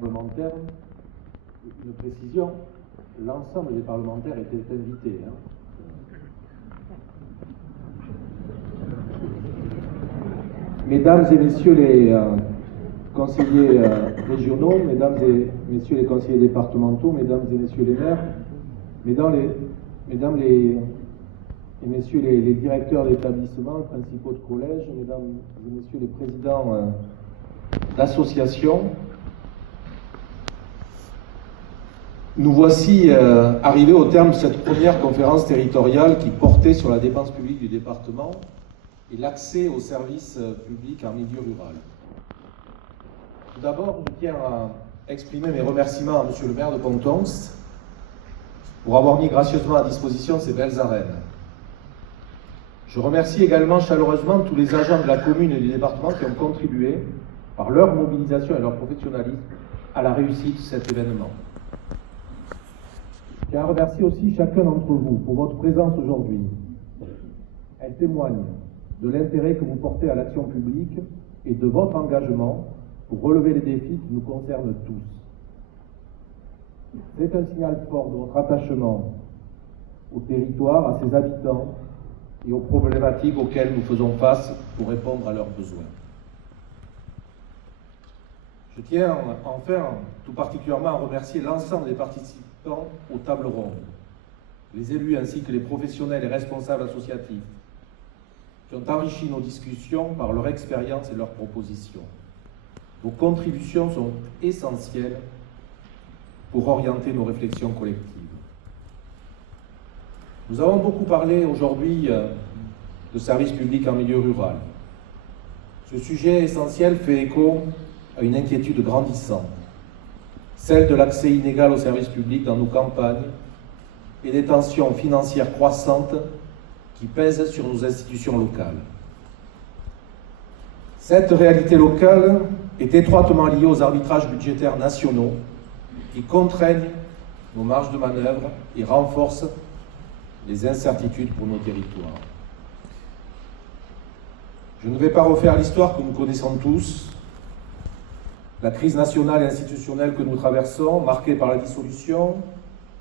parlementaires, une précision, l'ensemble des parlementaires étaient invités. Mesdames et messieurs les conseillers régionaux, mesdames et messieurs les conseillers départementaux, mesdames et messieurs les maires, mesdames et messieurs les directeurs d'établissements, principaux de collèges, mesdames et messieurs les présidents d'associations, nous voici arrivés au terme de cette première conférence territoriale qui portait sur la dépense publique du département et l'accès aux services publics en milieu rural. Tout d'abord, je tiens à exprimer mes remerciements à Monsieur le maire de Pontonce pour avoir mis gracieusement à disposition ces belles arènes. Je remercie également chaleureusement tous les agents de la commune et du département qui ont contribué, par leur mobilisation et leur professionnalisme, à la réussite de cet événement. Je tiens à remercier aussi chacun d'entre vous pour votre présence aujourd'hui. Elle témoigne de l'intérêt que vous portez à l'action publique et de votre engagement pour relever les défis qui nous concernent tous. C'est un signal fort de votre attachement au territoire, à ses habitants et aux problématiques auxquelles nous faisons face pour répondre à leurs besoins. Je tiens enfin tout particulièrement à remercier l'ensemble des participants aux tables rondes, les élus ainsi que les professionnels et responsables associatifs, qui ont enrichi nos discussions par leur expérience et leurs propositions. Vos contributions sont essentielles pour orienter nos réflexions collectives. Nous avons beaucoup parlé aujourd'hui de services publics en milieu rural. Ce sujet essentiel fait écho à une inquiétude grandissante, celle de l'accès inégal aux services publics dans nos campagnes et des tensions financières croissantes qui pèsent sur nos institutions locales. Cette réalité locale est étroitement liée aux arbitrages budgétaires nationaux qui contraignent nos marges de manœuvre et renforcent les incertitudes pour nos territoires. Je ne vais pas refaire l'histoire que nous connaissons tous, la crise nationale et institutionnelle que nous traversons, marquée par la dissolution,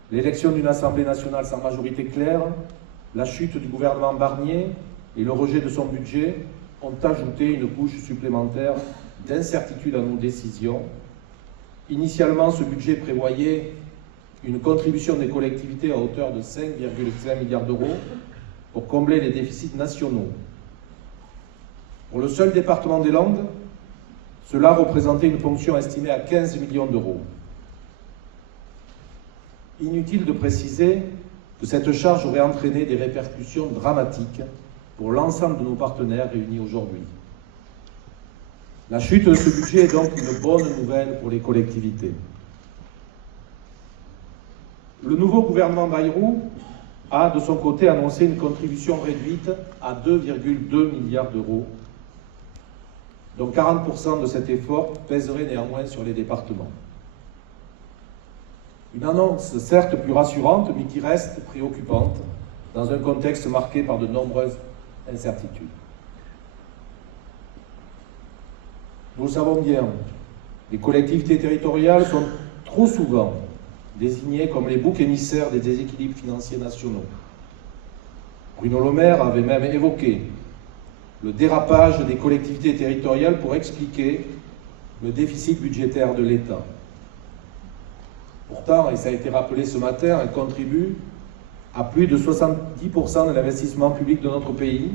l'élection d'une Assemblée nationale sans majorité claire, la chute du gouvernement Barnier et le rejet de son budget ont ajouté une couche supplémentaire d'incertitude à nos décisions. Initialement, ce budget prévoyait une contribution des collectivités à hauteur de 5,5 milliards d'euros pour combler les déficits nationaux. Pour le seul département des Landes, cela représentait une ponction estimée à 15 millions d'euros. Inutile de préciser que cette charge aurait entraîné des répercussions dramatiques pour l'ensemble de nos partenaires réunis aujourd'hui. La chute de ce budget est donc une bonne nouvelle pour les collectivités. Le nouveau gouvernement Bayrou a de son côté annoncé une contribution réduite à 2,2 milliards d'euros, dont 40% de cet effort pèserait néanmoins sur les départements. Une annonce certes plus rassurante, mais qui reste préoccupante dans un contexte marqué par de nombreuses incertitudes. Nous le savons bien, les collectivités territoriales sont trop souvent désignées comme les boucs émissaires des déséquilibres financiers nationaux. Bruno Le Maire avait même évoqué le dérapage des collectivités territoriales pour expliquer le déficit budgétaire de l'État. Pourtant, et ça a été rappelé ce matin, elles contribuent à plus de 70% de l'investissement public de notre pays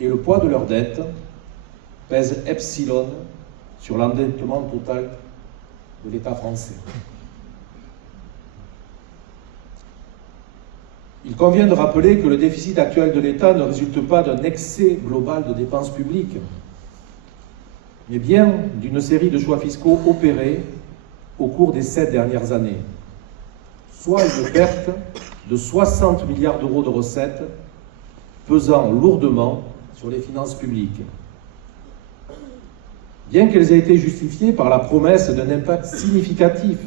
et le poids de leurs dettes pèse epsilon sur l'endettement total de l'État français. Il convient de rappeler que le déficit actuel de l'État ne résulte pas d'un excès global de dépenses publiques, mais bien d'une série de choix fiscaux opérés au cours des 7 dernières années, soit une perte de 60 milliards d'euros de recettes pesant lourdement sur les finances publiques. Bien qu'elles aient été justifiées par la promesse d'un impact significatif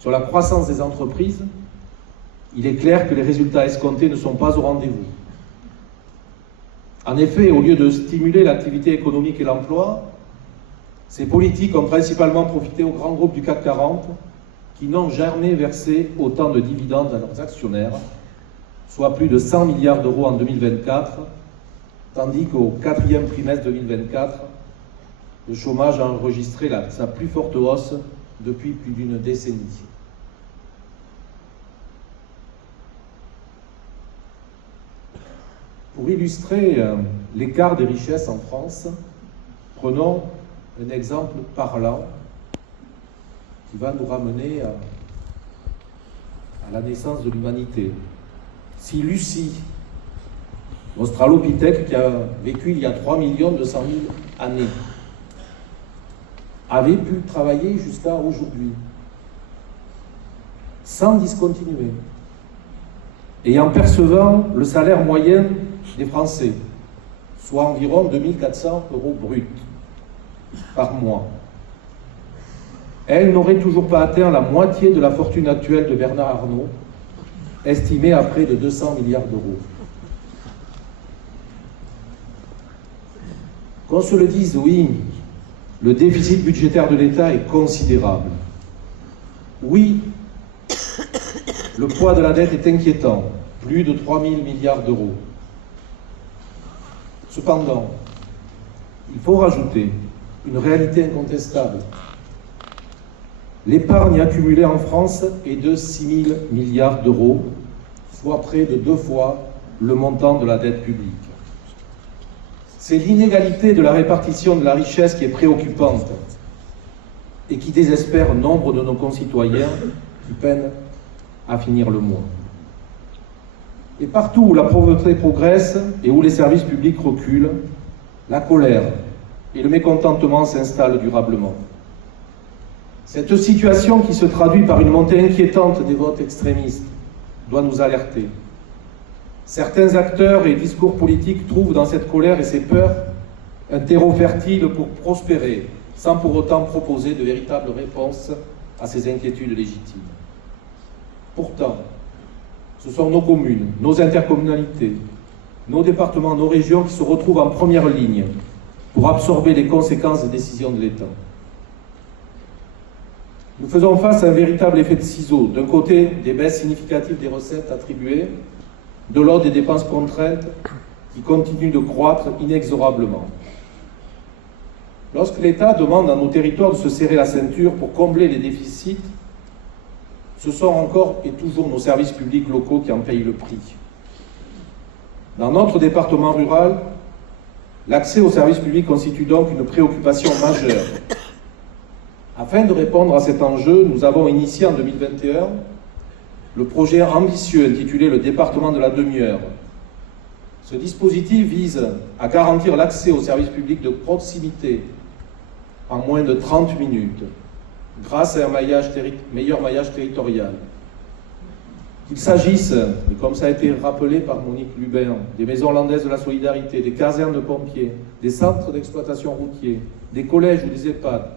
sur la croissance des entreprises, il est clair que les résultats escomptés ne sont pas au rendez-vous. En effet, au lieu de stimuler l'activité économique et l'emploi, Ces politiques ont principalement profité aux grands groupes du CAC 40 qui n'ont jamais versé autant de dividendes à leurs actionnaires, soit plus de 100 milliards d'euros en 2024, tandis qu'au quatrième trimestre 2024, le chômage a enregistré sa plus forte hausse depuis plus d'une décennie. Pour illustrer l'écart des richesses en France, prenons un exemple parlant qui va nous ramener à la naissance de l'humanité. Si Lucie, l'Australopithèque qui a vécu il y a 3 200 000 années, avait pu travailler jusqu'à aujourd'hui, sans discontinuer, et en percevant le salaire moyen des Français, soit environ 2 400 € bruts par mois, elle n'aurait toujours pas atteint la moitié de la fortune actuelle de Bernard Arnault, estimée à près de 200 milliards d'euros. Qu'on se le dise, oui, le déficit budgétaire de l'État est considérable. Oui, le poids de la dette est inquiétant, plus de 3 000 milliards d'euros. Cependant, il faut rajouter une réalité incontestable. L'épargne accumulée en France est de 6 000 milliards d'euros, soit près de 2 fois le montant de la dette publique. C'est l'inégalité de la répartition de la richesse qui est préoccupante et qui désespère nombre de nos concitoyens qui peinent à finir le mois. Et partout où la pauvreté progresse et où les services publics reculent, la colère et le mécontentement s'installent durablement. Cette situation qui se traduit par une montée inquiétante des votes extrémistes doit nous alerter. Certains acteurs et discours politiques trouvent dans cette colère et ces peurs un terreau fertile pour prospérer, sans pour autant proposer de véritables réponses à ces inquiétudes légitimes. Pourtant, ce sont nos communes, nos intercommunalités, nos départements, nos régions qui se retrouvent en première ligne pour absorber les conséquences des décisions de l'État. Nous faisons face à un véritable effet de ciseaux. D'un côté, des baisses significatives des recettes attribuées, de l'autre, des dépenses contraintes qui continuent de croître inexorablement. Lorsque l'État demande à nos territoires de se serrer la ceinture pour combler les déficits, ce sont encore et toujours nos services publics locaux qui en payent le prix. Dans notre département rural, l'accès aux services publics constitue donc une préoccupation majeure. Afin de répondre à cet enjeu, nous avons initié en 2021 le projet ambitieux intitulé « Le département de la demi-heure ». Ce dispositif vise à garantir l'accès aux services publics de proximité en moins de 30 minutes, grâce à un meilleur maillage territorial. Qu'il s'agisse, et comme ça a été rappelé par Monique Lubin, des maisons landaises de la solidarité, des casernes de pompiers, des centres d'exploitation routiers, des collèges ou des EHPAD,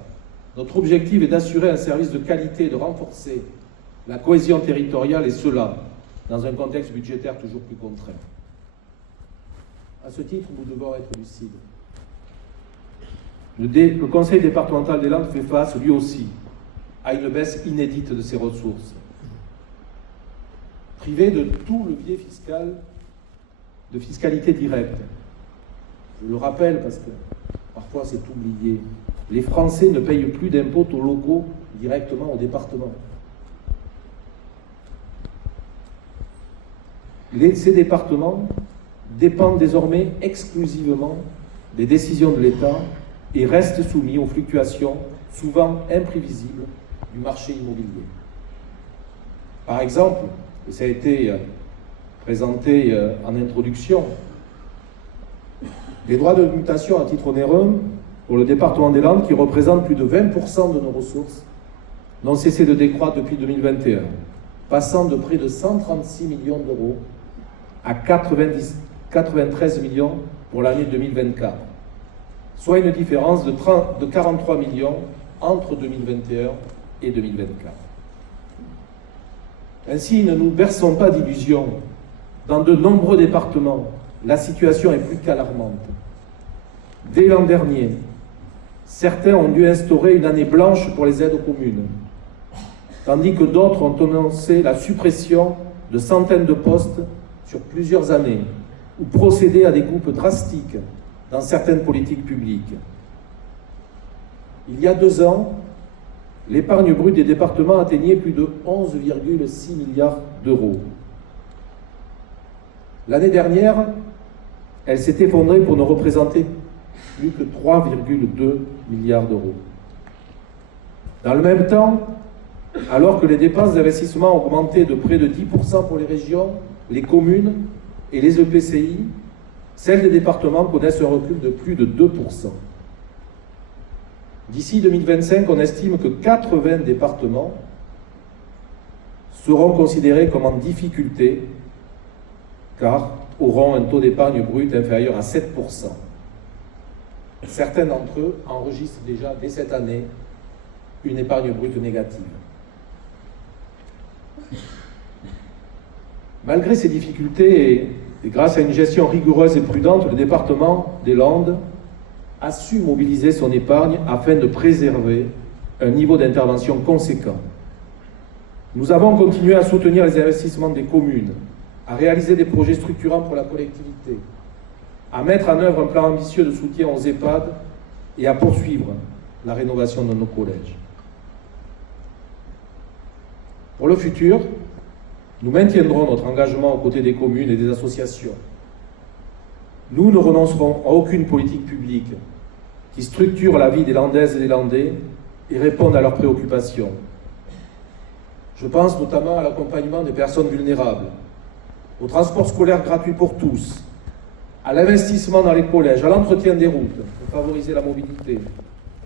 notre objectif est d'assurer un service de qualité et de renforcer la cohésion territoriale, et cela dans un contexte budgétaire toujours plus contraint. À ce titre, nous devons être lucides. Le Conseil départemental des Landes fait face, lui aussi, à une baisse inédite de ses ressources. Privé de tout levier fiscal, de fiscalité directe. Je le rappelle parce que parfois c'est oublié. Les Français ne payent plus d'impôts locaux directement au département. Ces départements dépendent désormais exclusivement des décisions de l'État et restent soumis aux fluctuations souvent imprévisibles du marché immobilier. Par exemple, et ça a été présenté en introduction, les droits de mutation à titre onéreux pour le département des Landes, qui représentent plus de 20% de nos ressources, n'ont cessé de décroître depuis 2021, passant de près de 136 millions d'euros à 93 millions pour l'année 2024, soit une différence de 43 millions entre 2021 et 2024. Ainsi, ne nous berçons pas d'illusions. Dans de nombreux départements, la situation est plus qu'alarmante. Dès l'an dernier, Certains ont dû instaurer une année blanche pour les aides aux communes, tandis que d'autres ont annoncé la suppression de centaines de postes sur plusieurs années, ou procédé à des coupes drastiques dans certaines politiques publiques. Il y a 2 ans, l'épargne brute des départements atteignait plus de 11,6 milliards d'euros. L'année dernière, elle s'est effondrée pour ne représenter plus que 3,2 milliards d'euros. Dans le même temps, alors que les dépenses d'investissement ont augmenté de près de 10% pour les régions, les communes et les EPCI, celles des départements connaissent un recul de plus de 2%. D'ici 2025, on estime que 80 départements seront considérés comme en difficulté car auront un taux d'épargne brute inférieur à 7%. Certains d'entre eux enregistrent déjà dès cette année une épargne brute négative. Malgré ces difficultés et grâce à une gestion rigoureuse et prudente, le département des Landes a su mobiliser son épargne afin de préserver un niveau d'intervention conséquent. Nous avons continué à soutenir les investissements des communes, à réaliser des projets structurants pour la collectivité, à mettre en œuvre un plan ambitieux de soutien aux EHPAD et à poursuivre la rénovation de nos collèges. Pour le futur, nous maintiendrons notre engagement aux côtés des communes et des associations. Nous ne renoncerons à aucune politique publique qui structure la vie des Landaises et des Landais et réponde à leurs préoccupations. Je pense notamment à l'accompagnement des personnes vulnérables, au transport scolaire gratuit pour tous, à l'investissement dans les collèges, à l'entretien des routes pour favoriser la mobilité,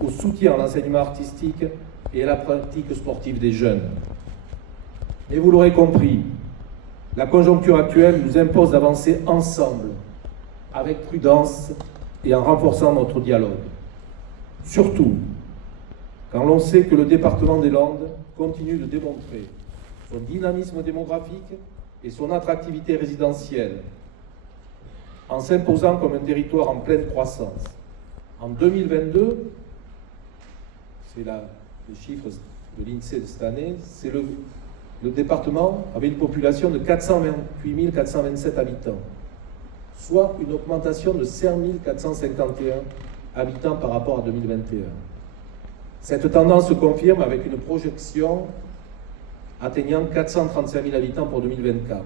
au soutien à l'enseignement artistique et à la pratique sportive des jeunes. Mais vous l'aurez compris, la conjoncture actuelle nous impose d'avancer ensemble, avec prudence et en renforçant notre dialogue. Surtout, quand l'on sait que le département des Landes continue de démontrer son dynamisme démographique et son attractivité résidentielle, en s'imposant comme un territoire en pleine croissance. En 2022, c'est les chiffres de l'INSEE de cette année, c'est le département avait une population de 428 427 habitants, soit une augmentation de 5 451 habitants par rapport à 2021. Cette tendance se confirme avec une projection atteignant 435 000 habitants pour 2024,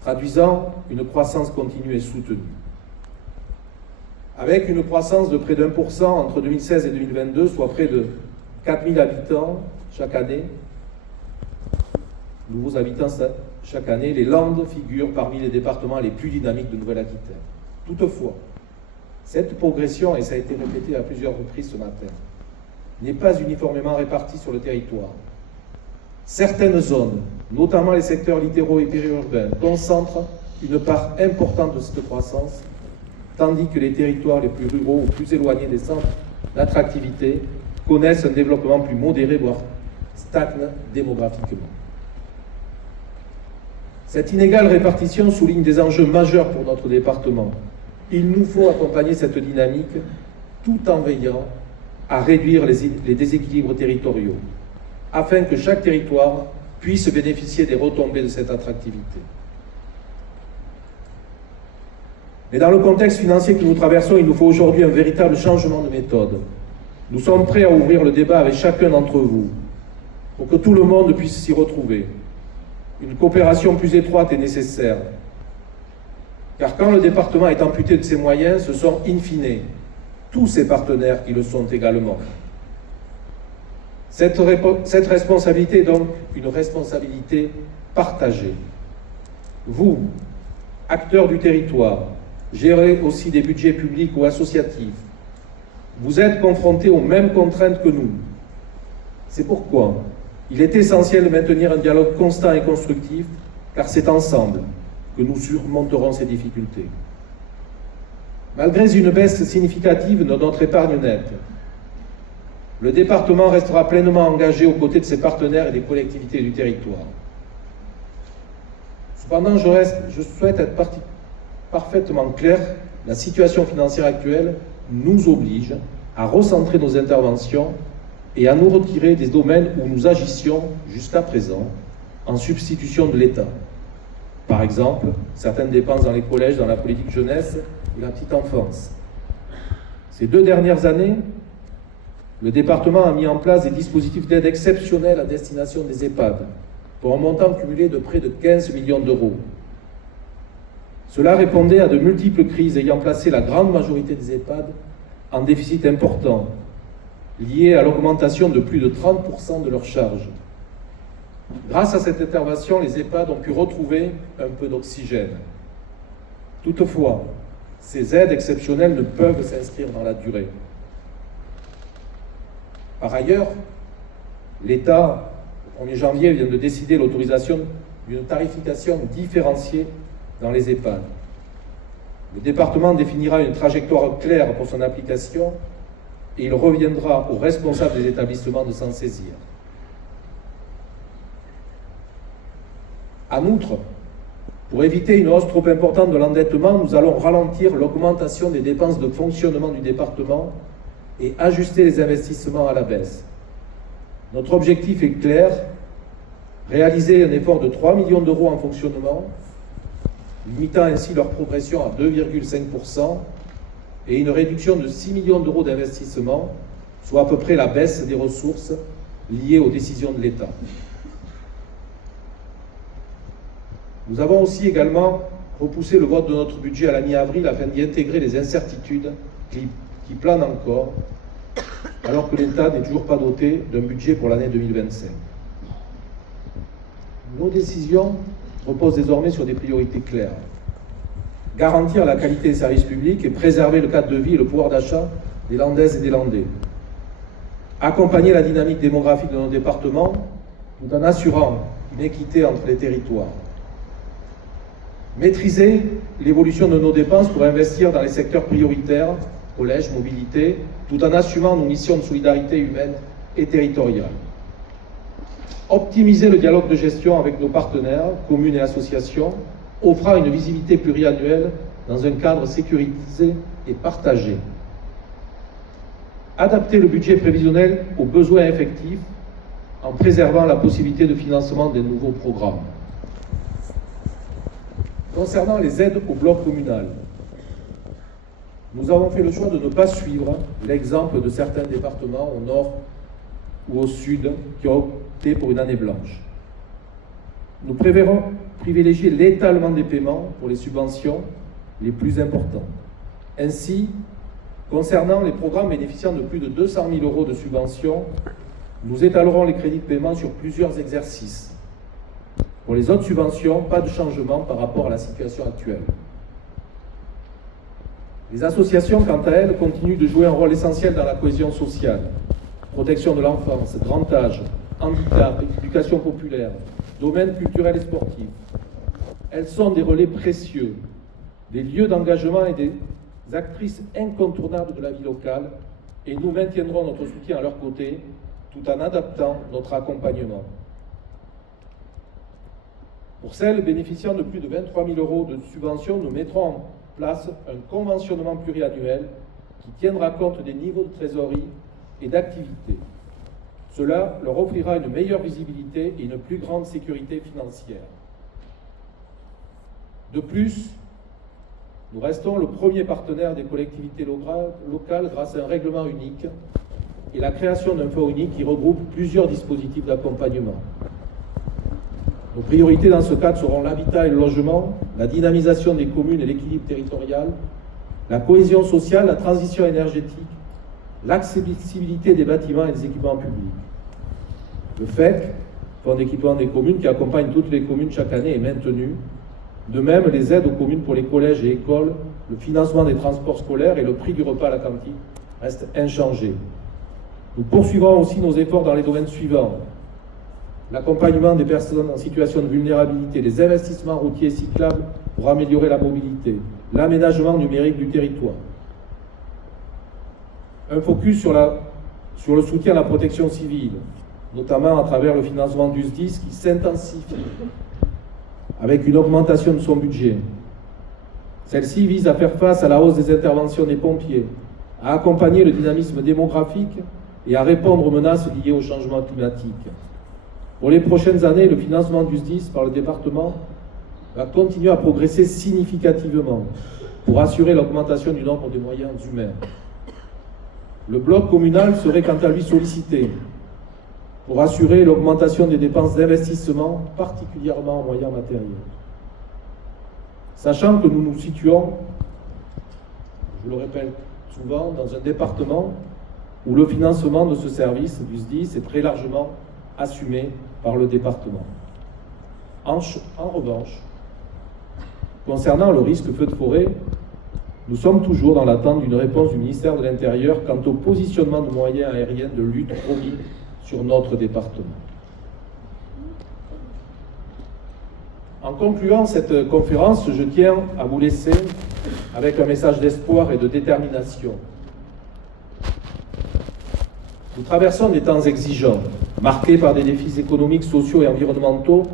traduisant une croissance continue et soutenue. Avec une croissance de près d'1% entre 2016 et 2022, soit près de 4 000 habitants chaque année, nouveaux habitants chaque année, les Landes figurent parmi les départements les plus dynamiques de Nouvelle-Aquitaine. Toutefois, cette progression, et ça a été répété à plusieurs reprises ce matin, n'est pas uniformément répartie sur le territoire. Certaines zones, notamment les secteurs littéraux et périurbains, concentrent une part importante de cette croissance, tandis que les territoires les plus ruraux ou plus éloignés des centres d'attractivité connaissent un développement plus modéré, voire stagnent démographiquement. Cette inégale répartition souligne des enjeux majeurs pour notre département. Il nous faut accompagner cette dynamique tout en veillant à réduire les déséquilibres territoriaux, afin que chaque territoire puisse bénéficier des retombées de cette attractivité. Mais dans le contexte financier que nous traversons, il nous faut aujourd'hui un véritable changement de méthode. Nous sommes prêts à ouvrir le débat avec chacun d'entre vous, pour que tout le monde puisse s'y retrouver. Une coopération plus étroite est nécessaire, car quand le département est amputé de ses moyens, ce sont in fine tous ses partenaires qui le sont également. Cette responsabilité est donc une responsabilité partagée. Vous, acteurs du territoire, gérez aussi des budgets publics ou associatifs. Vous êtes confrontés aux mêmes contraintes que nous. C'est pourquoi il est essentiel de maintenir un dialogue constant et constructif, car c'est ensemble que nous surmonterons ces difficultés. Malgré une baisse significative de notre épargne nette, le département restera pleinement engagé aux côtés de ses partenaires et des collectivités du territoire. Cependant, je souhaite être parfaitement clair, la situation financière actuelle nous oblige à recentrer nos interventions et à nous retirer des domaines où nous agissions jusqu'à présent en substitution de l'État. Par exemple, certaines dépenses dans les collèges, dans la politique jeunesse et la petite enfance. Ces 2 dernières années, le département a mis en place des dispositifs d'aide exceptionnels à destination des EHPAD, pour un montant cumulé de près de 15 millions d'euros. Cela répondait à de multiples crises ayant placé la grande majorité des EHPAD en déficit important, lié à l'augmentation de plus de 30% de leurs charges. Grâce à cette intervention, les EHPAD ont pu retrouver un peu d'oxygène. Toutefois, ces aides exceptionnelles ne peuvent s'inscrire dans la durée. Par ailleurs, l'État, le 1er janvier, vient de décider l'autorisation d'une tarification différenciée dans les EHPAD. Le département définira une trajectoire claire pour son application et il reviendra aux responsables des établissements de s'en saisir. En outre, pour éviter une hausse trop importante de l'endettement, nous allons ralentir l'augmentation des dépenses de fonctionnement du département et ajuster les investissements à la baisse. Notre objectif est clair, réaliser un effort de 3 millions d'euros en fonctionnement, limitant ainsi leur progression à 2,5%, et une réduction de 6 millions d'euros d'investissement, soit à peu près la baisse des ressources liées aux décisions de l'État. Nous avons aussi également repoussé le vote de notre budget à la mi-avril afin d'y intégrer les incertitudes qui planent encore, alors que l'État n'est toujours pas doté d'un budget pour l'année 2025. Nos décisions reposent désormais sur des priorités claires. Garantir la qualité des services publics et préserver le cadre de vie et le pouvoir d'achat des Landaises et des Landais. Accompagner la dynamique démographique de nos départements tout en assurant une équité entre les territoires. Maîtriser l'évolution de nos dépenses pour investir dans les secteurs prioritaires, collège, mobilité, tout en assumant nos missions de solidarité humaine et territoriale. Optimiser le dialogue de gestion avec nos partenaires, communes et associations, offrant une visibilité pluriannuelle dans un cadre sécurisé et partagé. Adapter le budget prévisionnel aux besoins effectifs en préservant la possibilité de financement des nouveaux programmes. Concernant les aides au bloc communal, nous avons fait le choix de ne pas suivre l'exemple de certains départements au nord ou au sud qui ont opté pour une année blanche. Nous préférons privilégier l'étalement des paiements pour les subventions les plus importantes. Ainsi, concernant les programmes bénéficiant de plus de 200 000 euros de subventions, nous étalerons les crédits de paiement sur plusieurs exercices. Pour les autres subventions, pas de changement par rapport à la situation actuelle. Les associations, quant à elles, continuent de jouer un rôle essentiel dans la cohésion sociale. Protection de l'enfance, grand âge, handicap, éducation populaire, domaine culturel et sportif. Elles sont des relais précieux, des lieux d'engagement et des actrices incontournables de la vie locale, et nous maintiendrons notre soutien à leur côté, tout en adaptant notre accompagnement. Pour celles bénéficiant de plus de 23 000 euros de subventions, nous mettrons en place un conventionnement pluriannuel qui tiendra compte des niveaux de trésorerie et d'activité. Cela leur offrira une meilleure visibilité et une plus grande sécurité financière. De plus, nous restons le premier partenaire des collectivités locales grâce à un règlement unique et la création d'un fonds unique qui regroupe plusieurs dispositifs d'accompagnement. Nos priorités dans ce cadre seront l'habitat et le logement, la dynamisation des communes et l'équilibre territorial, la cohésion sociale, la transition énergétique, l'accessibilité des bâtiments et des équipements publics. Le FEC, Fonds d'équipement des communes, qui accompagne toutes les communes chaque année, est maintenu. De même, les aides aux communes pour les collèges et écoles, le financement des transports scolaires et le prix du repas à la cantine restent inchangés. Nous poursuivrons aussi nos efforts dans les domaines suivants: l'accompagnement des personnes en situation de vulnérabilité, les investissements routiers et cyclables pour améliorer la mobilité, l'aménagement numérique du territoire. Un focus sur le soutien à la protection civile, notamment à travers le financement du SDIS qui s'intensifie avec une augmentation de son budget. Celle-ci vise à faire face à la hausse des interventions des pompiers, à accompagner le dynamisme démographique et à répondre aux menaces liées au changement climatique. Pour les prochaines années, le financement du SDIS par le département va continuer à progresser significativement pour assurer l'augmentation du nombre de moyens humains. Le bloc communal serait quant à lui sollicité pour assurer l'augmentation des dépenses d'investissement, particulièrement en moyens matériels. Sachant que nous nous situons, je le répète souvent, dans un département où le financement de ce service du SDIS est très largement assumé par le département. En revanche, concernant le risque feu de forêt, nous sommes toujours dans l'attente d'une réponse du ministère de l'Intérieur quant au positionnement de moyens aériens de lutte promis sur notre département. En concluant cette conférence, je tiens à vous laisser avec un message d'espoir et de détermination. Nous traversons des temps exigeants, marqués par des défis économiques, sociaux et environnementaux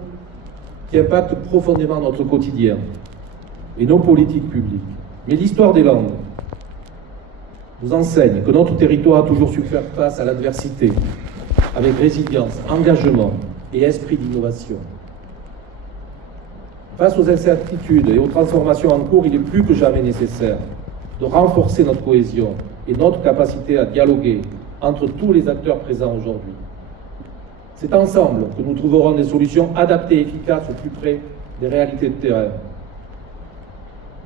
qui impactent profondément notre quotidien et nos politiques publiques. Mais l'histoire des Landes nous enseigne que notre territoire a toujours su faire face à l'adversité avec résilience, engagement et esprit d'innovation. Face aux incertitudes et aux transformations en cours, il est plus que jamais nécessaire de renforcer notre cohésion et notre capacité à dialoguer entre tous les acteurs présents aujourd'hui. C'est ensemble que nous trouverons des solutions adaptées et efficaces au plus près des réalités de terrain.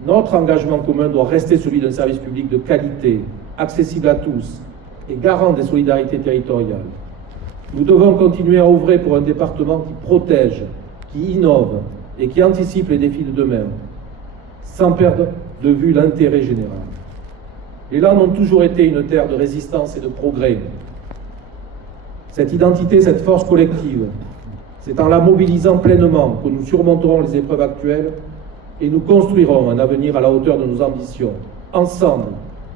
Notre engagement commun doit rester celui d'un service public de qualité, accessible à tous et garant des solidarités territoriales. Nous devons continuer à œuvrer pour un département qui protège, qui innove et qui anticipe les défis de demain, sans perdre de vue l'intérêt général. Les Landes ont toujours été une terre de résistance et de progrès. Cette identité, cette force collective, c'est en la mobilisant pleinement que nous surmonterons les épreuves actuelles et nous construirons un avenir à la hauteur de nos ambitions. Ensemble,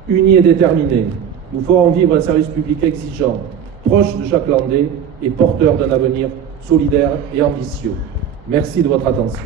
unis et déterminés, nous ferons vivre un service public exigeant, proche de chaque Landais et porteur d'un avenir solidaire et ambitieux. Merci de votre attention.